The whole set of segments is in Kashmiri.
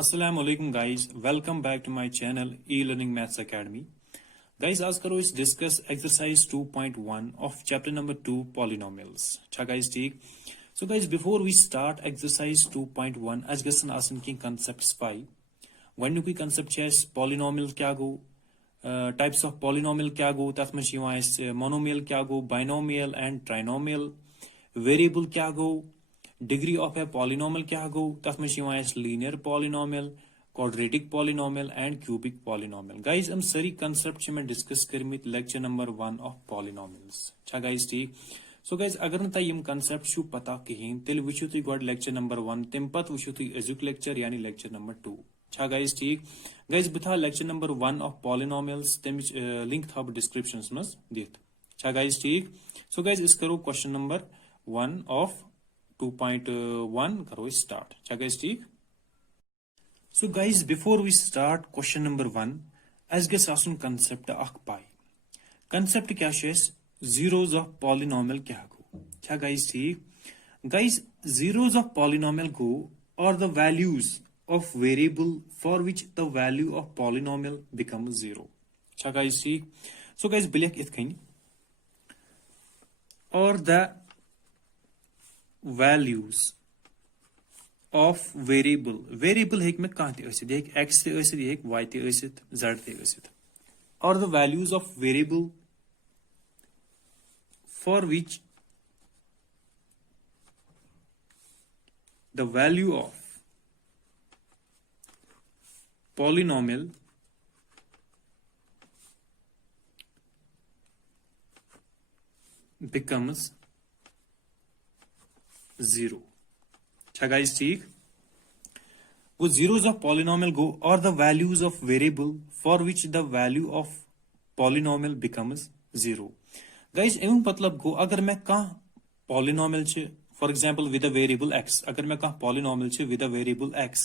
Assalamu alaikum guys, welcome back to my channel e-learning maths academy. Guys, आज करो इस discuss exercise 2.1 of chapter number 2 polynomials. अच्छा guys ठीक. So guys, before we start exercise 2.1, आज गसन आसन की concepts पाई. गۄडनिकुई concept छे polynomial क्या गो, types of polynomial क्या गो, तथ में छे monomial क्या गो, binomial and trinomial, variable क्या गो, डिग्री ऑफ ए पॉलिनोमियल क्या गो तथ में linear polynomial quadratic polynomial and cubic polynomial guys हम सारी कंसेप्ट में डिस्कस करमित लेक्चर नंबर 1 ऑफ पॉलिनोमियल्स अच्छा गाइस ठीक सो गाइस अगर न तम कंसेप्ट छु पता कहीं तेल वुचु तुम गो लेक्चर नंबर 1 तम पत वुचु तुम अजुक लेक्चर यानी लेक्चर नंबर 2 अच्छा गाइस ठीक गाइस बह लेक्चर नंबर 1 ऑफ पॉलिनोमियल्स तम लिंक थव डिस्क्रिप्शन मज दिथ अच्छा गाइस ठीक सो गाइस इस करो क्वेश्चन नंबर 1 ऑफ 2.1 करो स्टार्ट अच्छा गाइस ठीक so guys before we start question number 1 अस गस आसुन कंसेप्ट अख पाई कंसेप्ट क्या जीरोज ऑफ पॉलिनोमियल क्या गो अच्छा गाइस ठीक गाइस जीरोज ऑफ पॉलिनोमियल गो are the values of variable for which the value of polynomial become zero अच्छा गाइस ठीक सो गाइस बिलिक इथकन are the values of variable हेक में कह हेक x हेक y z or the values of variable for which the value of polynomial becomes zero अच्छा गाइस ठीक वो zeros of polynomial go or the values of variable for which the value of polynomial becomes zero guys एवं मतलब गो अगर मैं कह polynomial छ for example with a variable x अगर मैं कह polynomial छ with a variable x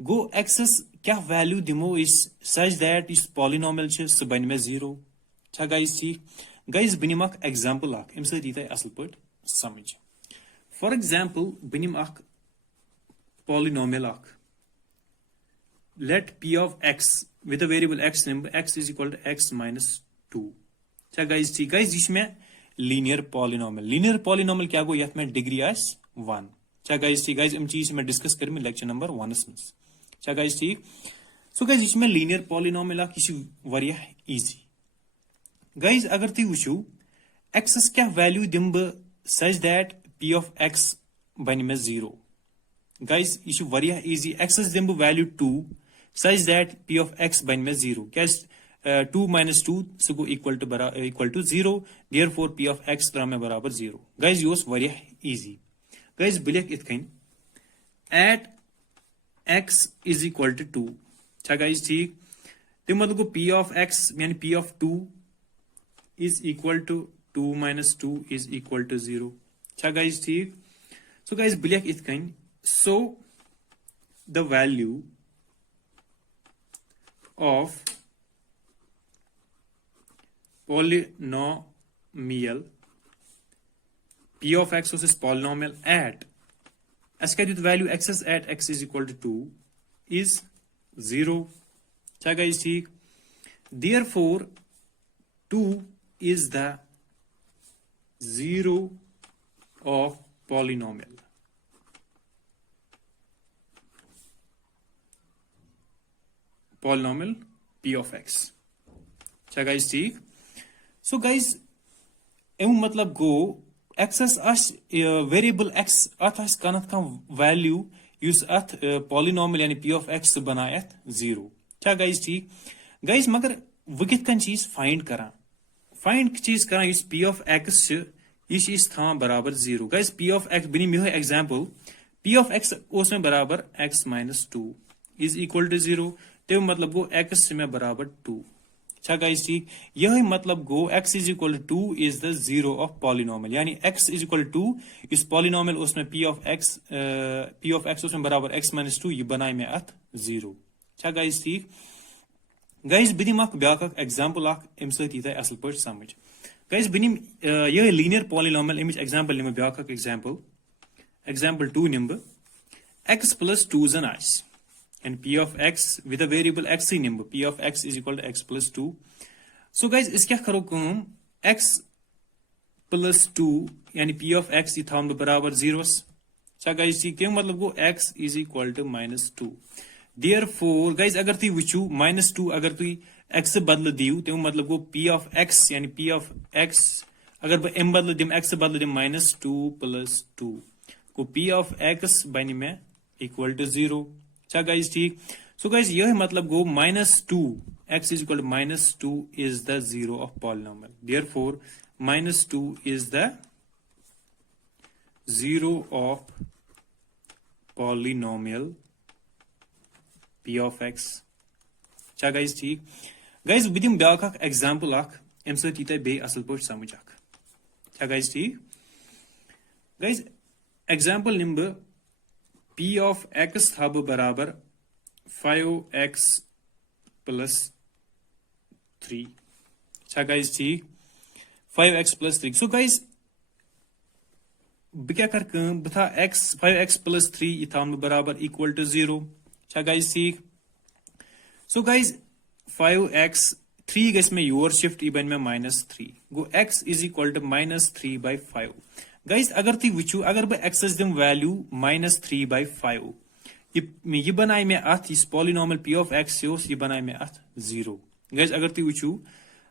go x क्या value दिमो इस such that इस polynomial छ सह बन में zero अच्छा गाइस ठीक गाइस बनिम अख एग्जांपल अख एम सदी तय असल पट समझ For example, benim akh polynomial akh. Let p of x with the variable x number x is equal to x minus 2. अच्छा guys ठीक guys इसमें linear polynomial. Linear polynomial क्या गो यात में डिग्री आस 1. अच्छा guys ठीक guys हम चीज में डिस्कस करें में लेक्चर नंबर 1 में. अच्छा guys ठीक. So guys इसमें linear polynomial akh किसी वरिया easy. Guys अगर ती वुचु x क्या वैल्यू दिम ब such that p of x बन में 0 गाइस ये वरिया इजी x दिम value 2 such that p of x बन में 0 क्या 2 minus 2 सो गो equal to 0 therefore p of x त्रा में बराबर 0 गाइस योस वरिया इजी गाइस बिलिक इथकन at x is equal to 2 अच्छा गाइस ठीक तो मतलब को p of x यानी p of 2 is equal to 2 minus 2 is equal to 0 अच्छा गाइस ठीक सो गाइस बिलिक इथकन so the value of polynomial p of x is polynomial at as the value x at x is equal to 2 is 0 अच्छा गाइस ठीक therefore 2 is the zero of polynomial p of x अच्छा गाइस ठीक सो गाइस एम मतलब गो एक्स वेरिएबल एक्स अथ कनत वैल्यू युस अथ polynomial यानी p of x बनाए अथ 0 अच्छा गाइस ठीक गाइस मगर वो कित कन चीज फाइंड चीज करा युस p of x ये था बराबर 0 गाइस p of x बनिम यह एग्जांपल p of x ओस में बराबर x minus 2 is equal to 0 तो मतलब गो x में बराबर 2 अच्छा गाइस ठीक यह मतलब गो x is equal to 2 is the zero of polynomial यानी x इज इक्वल टू 2 इस पॉलिनोमियल उसमें p of x उसमें बराबर x minus 2 ये बनाए में अथ 0 अच्छा गाइस ठीक गाइस बदिम ब्याक एग्जांपल अम सत असल पे समझ गाइस बनिम यह लीनियर पॉलिनोमियल अमिच एग्जांपल निम ब्याक एग्जांपल 2 निम x plus 2 जन आस and p of x with a variable x number, p of x is equal to x plus 2. So guys is क्या करो कम x plus 2 यानी p of x ये थाम बराबर 0 अच्छा guys ये क्या मतलब गो x is equal to minus 2. Therefore guys अगर तुम वुचू minus 2 अगर तुम x बदल दियो तो मतलब गो p of x यानी p of x अगर बह m बदल दिम x बदल दिम minus 2 plus 2 को p of x बनी में equal to 0. अच्छा guys ठीक. So guys यह मतलब गो minus 2 x is equal to minus 2 is the zero of polynomial. Therefore minus 2 is the zero of polynomial p of x. अच्छा guys ठीक. Guys विदिम ब्याक अख example अख एम सत यीता बे असल पट समझ अख. अच्छा guys ठीक. Guys example number p of x था बराबर 5x plus 3. अच्छा guys ठीक. 5x plus 3. So guys बह क्या कर बथा x 5x plus 3 ये था बराबर equal to 0. अच्छा guys ठीक. So guys 5x 3 गस में योर शिफ्ट बन में minus 3 go x is equal to minus 3 by 5. Guys अगर तुम वुचू अगर बह x दिम वैल्यू minus 3 by 5 ये बनाए में अथ इस पॉलिनोमियल p of x ये बनाए में अथ 0. Guys अगर तुम वुचू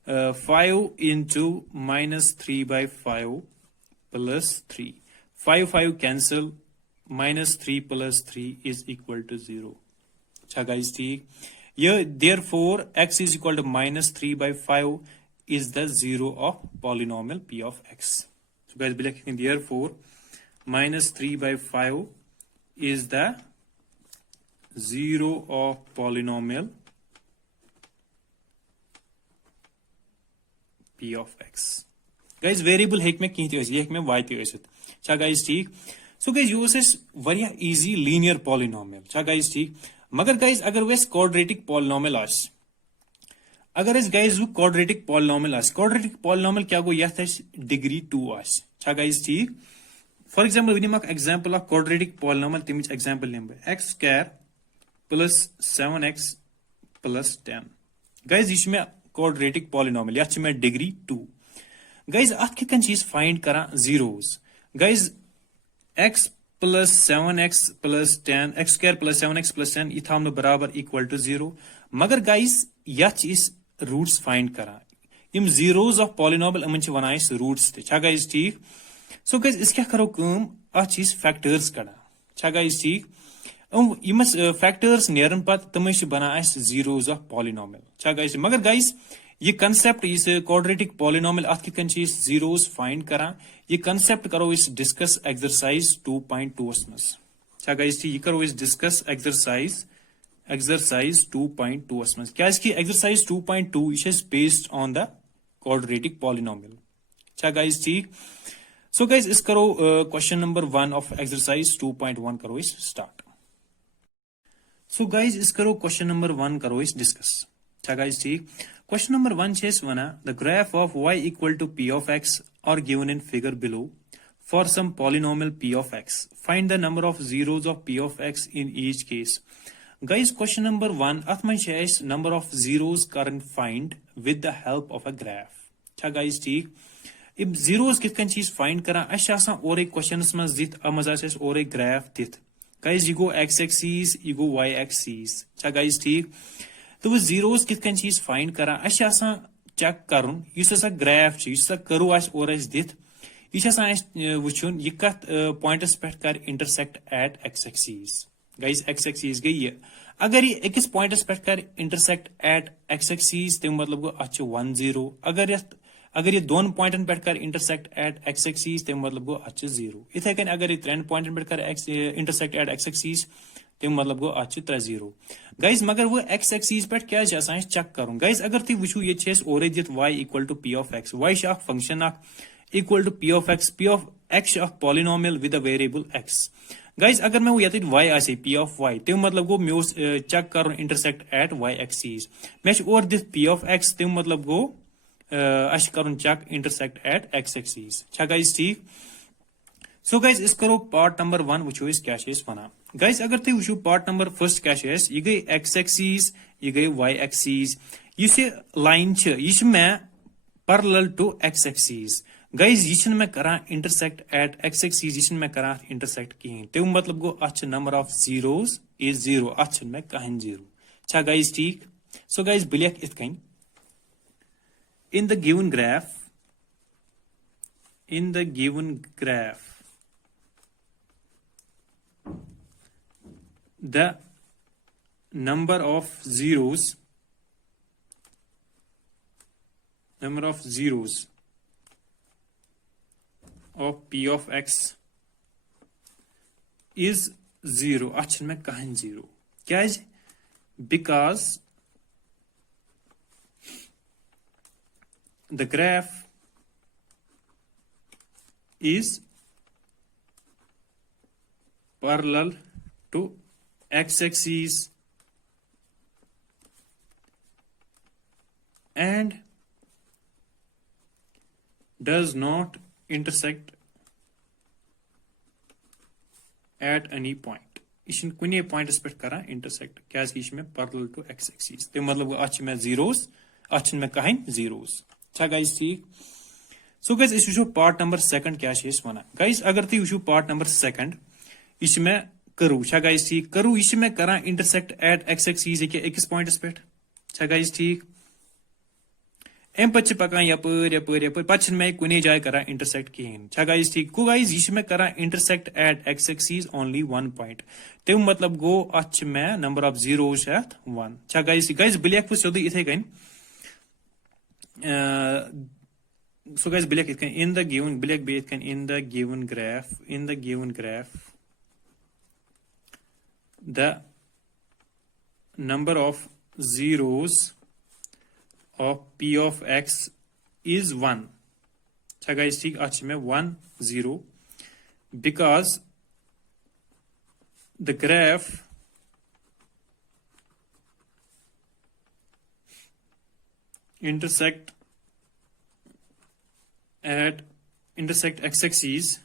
5 into minus 3 by 5 plus 3 5 cancel minus 3 plus 3 is equal to 0. अच्छा guys ठीक. Yeah, therefore x is equal to minus 3 by 5 is the zero of polynomial p of x. So guys therefore minus 3 by 5 is the zero of polynomial p of x. Guys variable हेक में कहीं थी हेक में y थी ऐसे. अच्छा guys ठीक. So guys यो से वरिया easy linear polynomial. अच्छा guys ठीक. मगर गाइज अगर वह क्वाड्रेटिक पॉलिनोमियल आस अगर इस गाइज वो क्वाड्रेटिक पॉलिनोमियल आस क्वाड्रेटिक पॉलिनोमियल क्या गो यथ डिग्री 2 आस. अच्छा गाइज ठीक. For example one example of quadratic polynomial तमिच एग्जांपल निम x square plus 7x plus 10. Guys ये में क्वाड्रेटिक पॉलिनोमियल यथ में डिग्री 2. गाइज अत कितन चीज फाइंड करा zeros. Guys x plus 7x plus 10 x square plus 7x plus 10 ये थाम बराबर equal to 0. मगर guys यथ इस रूट्स फाइंड करा इम जीरोस ऑफ पॉलिनोमियल इमन वनान रूट्स ते. अच्छा guys ठीक. सो guys इस क्या करो कम अत फैक्टर्स कड़ा. अच्छा guys ठीक. इमस फैक्टर्स नेरन पत तम बना जीरोस ऑफ पॉलिनोमियल. अच्छा guys मगर guys ये कंसेप्ट इस क्वाड्रेटिक पॉलिनोमियल अत कितन जीरोस फाइंड करा ये कंसेप्ट करो इस डिस्कस एक्सरसाइज 2.2 मस. अच्छा गाइस ये करो इस डिस्कस एक्सरसाइज 2.2 मस क्या कि एक्सरसाइज 2.2 ये based on the quadratic polynomial. अच्छा गाइस ठीक. सो गाइस इस करो क्वेश्चन नंबर 1 ऑफ एक्सरसाइज 2.1 करो इस स्टार्ट. सो गाइस इस करो क्वेश्चन नंबर 1 करो इस डिस्कस. अच्छा गाइस ठीक. Question number 1 says the graph of y equal to p of x are given in figure below for some polynomial p of x. Find the number of zeros of p of x in each case. Guys, question number 1 at my chase number of zeros current find with the help of a graph. अच्छा guys ठीक. अब zeros कितन चीज find करा अच्छा और एक questions में जित अमजा से और एक graph दित. Guys ये गो x axis ये गो y axis. अच्छा guys ठीक. तो वो जीरोस कितन चीज फाइंड करा चेक करुन इस ग्राफ कर्व और दित यह वुचुन यह कत पॉइंटस पे कर intersect at x axis. Guys x axis गई ये अगर ये अकिस पॉइंटस पे कर इंटरसेक्ट एट एक्स एक्सिस तम मतलब गो अत 1 0. अगर ये दोन पॉइंटन पे कर इंटरसेक्ट एट एक्स एक्सिस तम मतलब गो अत 0. इथे कन अगर ये 3 पॉइंटन पे कर इंटरसेक्ट एट एक्स एक्सिस तम मतलब गो अत 3 0. गाइस मगर वो एक्स एक्सिस पे क्या चेक करूँ. गाइस अगर तुम वुचू ये और दित y equal to p of x. y function equal to p of x. p of x polynomial with a variable x. Guys अगर मैं ये y आसे p ऑफ y तम मतलब गो मे चेक कर इंटरसेक्ट एट y एक्सिस. मे और दित p ऑफ x तम मतलब गो कर check intersect at x axis. अच्छा गाइस ठीक. सो गाइस इस करो पार्ट नंबर 1 वुचो इस क्या छे इस वना गाइस अगर तुम वुचो पार्ट नंबर फर्स्ट क्या छे ये गई x एक्सिस ये गई y एक्सिस इस लाइन छ ये छ मैं parallel to x axis guys ये छ मैं करा इंटरसेक्ट एट x एक्सिस ये छ मैं करा इंटरसेक्ट कहीं तो मतलब गो अच्छ नंबर ऑफ जीरोस इज 0 अच्छ मैं कहीं 0 छा गाइस ठीक सो गाइस बिलियक इत कहीं in the given graph the number of zeros of p of x is 0 अच्छा मैं कहीं 0 क्या because the graph is parallel to x-axis and does not intersect at any point. इशन कुने पॉइंट्स पे करा इंटरसेक्ट क्या में पैरेलल टू x एक्सिस तो मतलब अच्छ में जीरोस अच्छ में कहीं जीरोस अच्छा गाइस ठीक सो गाइस इस वुचो पार्ट नंबर सेकंड क्या छे इस वना गाइस अगर तुम वुचो पार्ट नंबर सेकंड इस में करू अच्छा गाइस ठीक करू इस में करा इंटरसेक्ट एट x एक्सिस के एक्स पॉइंट्स पे अच्छा गाइस ठीक एम पच पकान यपर पछ मैं कुने जाय करा इंटरसेक्ट कहीं अच्छा गाइस ठीक को गाइस इस में करा intersect at x axis only 1 point तो मतलब गो अच्छ में नंबर ऑफ जीरोस एट 1 अच्छा गाइस बिलियक सोद इथे कन so guys bilek it can in the given bilek be it can in the given graph the number of zeros of p of x is 1 अच्छा guys ठीक अच्छे में 1 0 because the graph intersect x-axis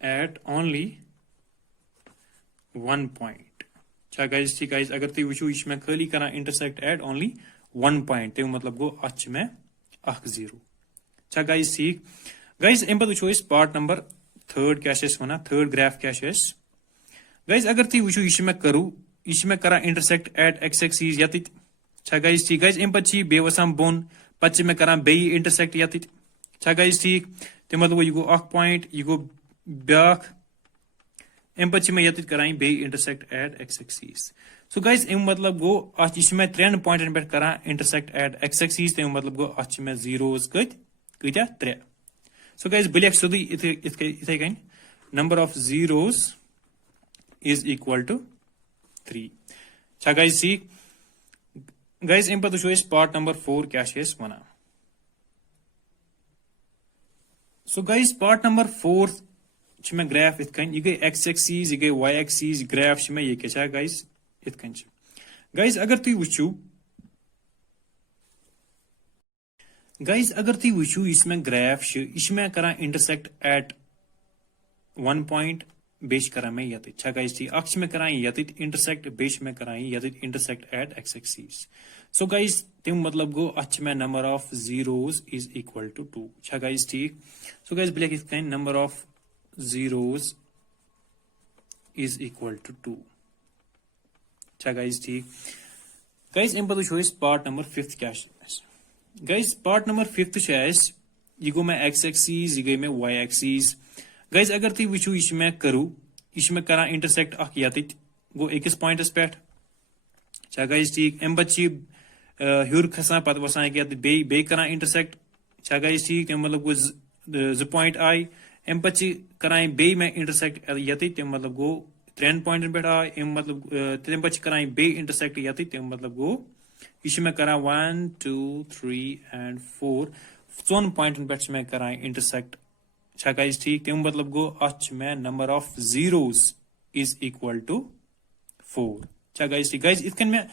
at only 1 point अच्छा गाइस ठीक गाइस अगर तुम वुचो इसमें खाली करा इंटरसेक्ट एट ओनली 1 पॉइंट तो मतलब गो अच्छ में 1 0 अच्छा गाइस ठीक गाइस एम पत वुचो इस पार्ट नंबर थर्ड क्या छे वना थर्ड ग्राफ क्या छे गाइस अगर तुम वुचो इसमें करू इसमें करा इंटरसेक्ट एट x एक्सिस यत अच्छा गाइस ठीक गाइस एम पत बे वसान बोन पच में करा बे इंटरसेक्ट यत अच्छा गाइस ठीक तो मतलब यह गो 1 पॉइंट यह गो ब्याख एम पच में यत करा बे intersect at x axis so guys एम मतलब गो इस में 3 पॉइंटन पे करा इंटरसेक्ट एट x एक्सिस तो मतलब गो अच्छ में जीरोस कत्या 3 सो गाइस बिलियक सोदी इथे कन number of zeros is equal to 3 अच्छा गाइस ठीक गाइस एम पत इस पार्ट नंबर 4 क्या वना सो गाइस पार्ट नंबर 4 में ग्राफ इत कन यह गई x एक्सिस यह गई y एक्सिस ग्राफ में यह क्या गाइस इत कन गाइस अगर तुम वुचो गाइस अगर तुम वुचो इसमें ग्राफ इसमें करा इंटरसेक्ट एट 1 पॉइंट बेच करा मैं यत अच्छा गाइस ठीक अक्ष में कराएं यत इंटरसेक्ट बेच में कराएं यत intersect at x axis so guys तुम मतलब गो अच्छ में number of zeros is equal to 2 अच्छा गाइस ठीक so guys black is kind number of zeros is equal to 2 अच्छा गाइस ठीक गाइस इन पत इस पार्ट नंबर 5 क्या गाइस पार्ट नंबर 5 यह गो मैं x एक्सिस यह गई मैं y एक्सिस गाइस अगर तुम वुचो इसमें करू इसमें करा इंटरसेक्ट यत गो एक्स पॉइंटस पे अच्छा गाइस ठीक एम बच्ची हूर खसान पत वसान बे करा इंटरसेक्ट अच्छा गाइस ठीक तम मतलब गो 2 पॉइंट आई एम पची कराएं बे में इंटरसेक्ट यत तम मतलब गो 3 पॉइंटन पे आय एम मतलब तम पची कराएं बे इंटरसेक्ट यत तम मतलब गो यह में करा 1 2 3 एंड 4 4 पॉइंटन पे मैं कराएं इंटरसेक्ट अच्छा गाइस ठीक तम मतलब गो अच्छ में number of zeros is equal to 4 अच्छा गाइस ठीक गाइस इतकन में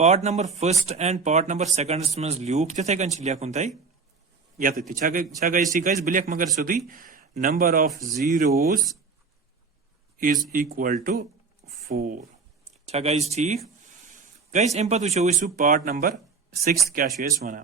part number first and part number second मज लियूख तिथे कन लिखुन तय यत गाइस ठीक बह लिख मगर सोदी number of zeros is equal to 4 guys ठीक गाइस अम पे वो पार्ट नंबर 6 क्या वन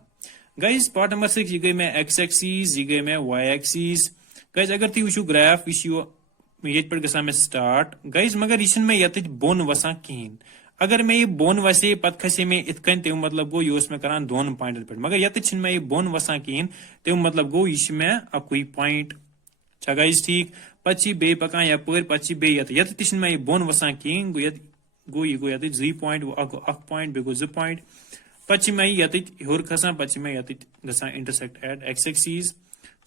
गाइस पार्ट नंबर 6 यह गई मे एक्स एक्सीज यह गई मे वाई एक्सीज गाइस अगर तुम वो ग्राफ ये पे ग मे स्टार्ट गाइस मगर यह मे ये बोन वसान कहें अगर मे यह बोन वसे पे खसे मे इत तम मतलब गो यह मे करान दोन पॉइंटन पे मगर ये मे यह बोन वसान कहें तम मतलब गो यह मे अकुई पॉइंट गाइस ठीक पे बे पकान यपर पे बे ये मे यह बोन वसान कहें गो यह गो ये 2 पॉइंट पॉइंट बे गो 2 पॉइंट पे मे ये हर खसान पे मे ये ग intersect at X axis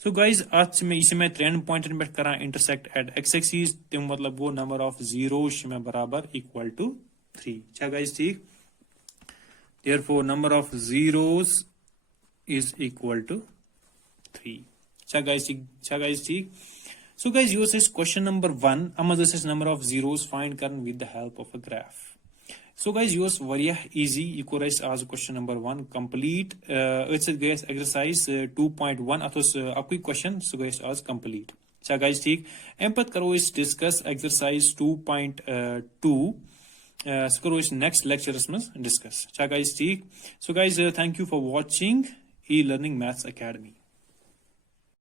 so guys यह मे 3 पॉइंटन पे करान इंटरसेक्ट एट एक्स एक्सीज तम मतलब गो नंबर ऑफ जीरोस मे बराबर इक्वल टू 3 गाइस ठीक therefore number of zeros is equal to 3 guys ठीक so guys yours is question number 1 amma this is number of zeros find karn with the help of a graph so guys yours variyah easy you could as question number 1 complete it's a guys exercise 2.1 athos akui question so guys as complete guys ठीक am pat karo is discuss exercise 2.2 so karo is next lecture discuss guys ठीक so guys thank you for watching e-learning maths academy